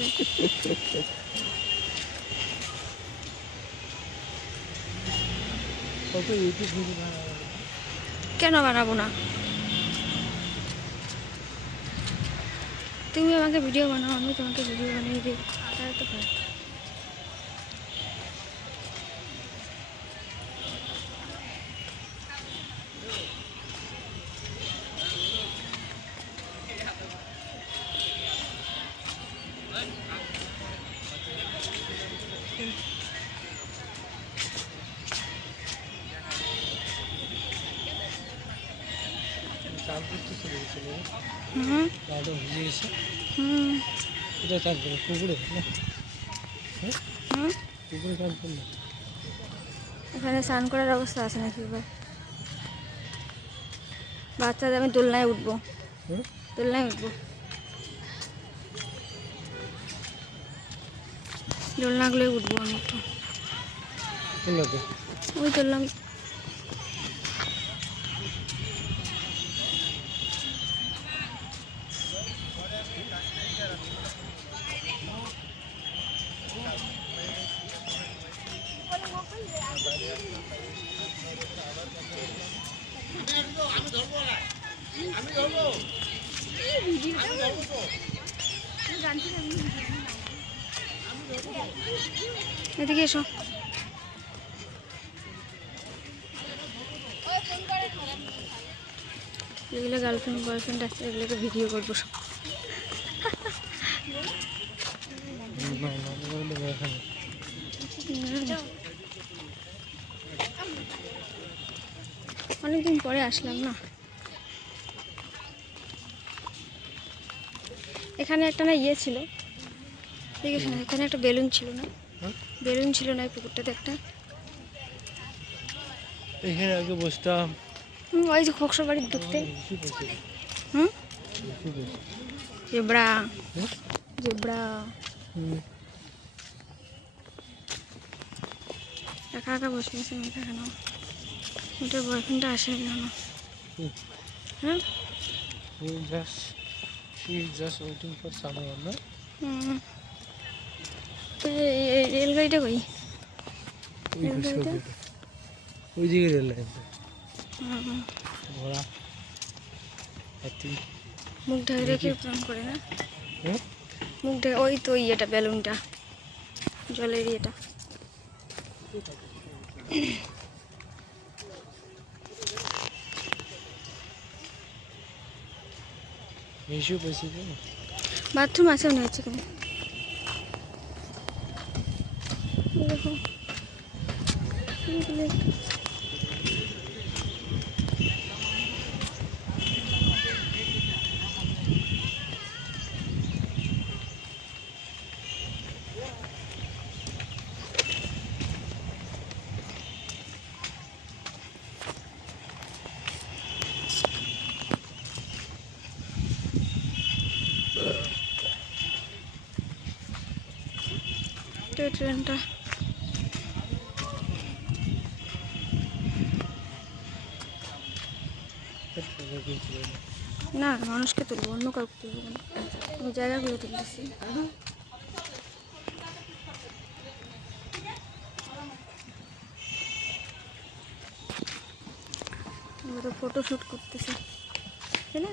হবে। কেন বানাবো না? তুমি আমাকে ভিডিও বানাও, আমি তোমাকে ভিডিও বানিয়ে দিই, তাই তো হয়। হুম হুম এখানে স্নান করার অবস্থা আছে নাকি? বাচ্চাদের আমি দোলনায় উঠবো, দোলনায় উঠবো, দোলনাগুলোই উঠবো আমি একটু। ওই দোলনা এদিকে এসো। এগুলো গার্লফ্রেন্ড বয়ফ্রেন্ড আছে, এগুলোকে ভিডিও করবো সব। অনেকদিন পরে আসলাম না। এখানে একটা না ইয়ে ছিল, ঠিক আছে না, এখানে একটা বেলুন ছিল না? বেলুন ছিল না এই পুকুরটাতে একটা? এখানে আগে বসতাম। ওই যে খোকসর বাড়ির ঢুকতে। হুম জেব্রা, জেব্রা। একা একা বসে আছে মেয়েটা কেন? মেয়েটার বয়ফ্রেন্ডটা আসে কেন? হ্যাঁ রেলগাড়িটা কই? রেলগাড়িটা ওই দিকে রেল লাইনটা। ঘোড়া, হাতি। মুখ ঢেকে রেখে প্রাণ করে না? মুখ ঢেকে, ওই তো ইয়েটা বেলুনটা, জলের ইয়েটা। বাথরুম আছে মনে হচ্ছে এখানে। দেখো ট্রেনটা। না মানুষকে তুলবো, অন্য কাউকে তুলবো না, আমি জায়গাগুলো তুলতেছি। আমরা তো ফটো শ্যুট করতেছি, তাই না?